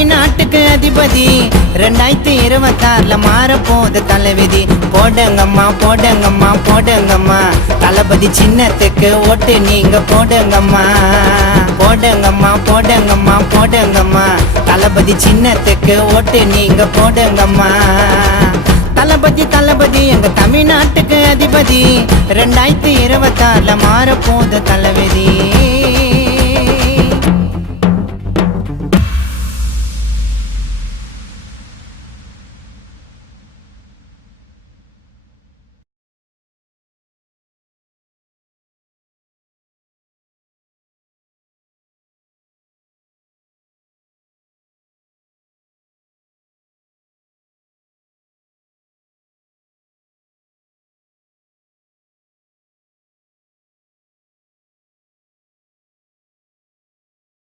தமிழ்நாட்டுக்கு அதிபதி 2026ல மாறப்போது தலைவிதி. போடுங்கம்மா போடுங்கம்மா போடுங்கம்மா தளபதி சின்னத்துக்கு ஓட்டு நீங்க போடுங்கம்மா. போடுங்கம்மா போடுங்கம்மா போடுங்கம்மா தளபதி சின்னத்துக்கு ஓட்டு நீங்க போடுங்கம்மா. தளபதி தளபதி எங்க தமிழ்நாட்டுக்கு அதிபதி 2026ல மாறப்போது தலைவிதி.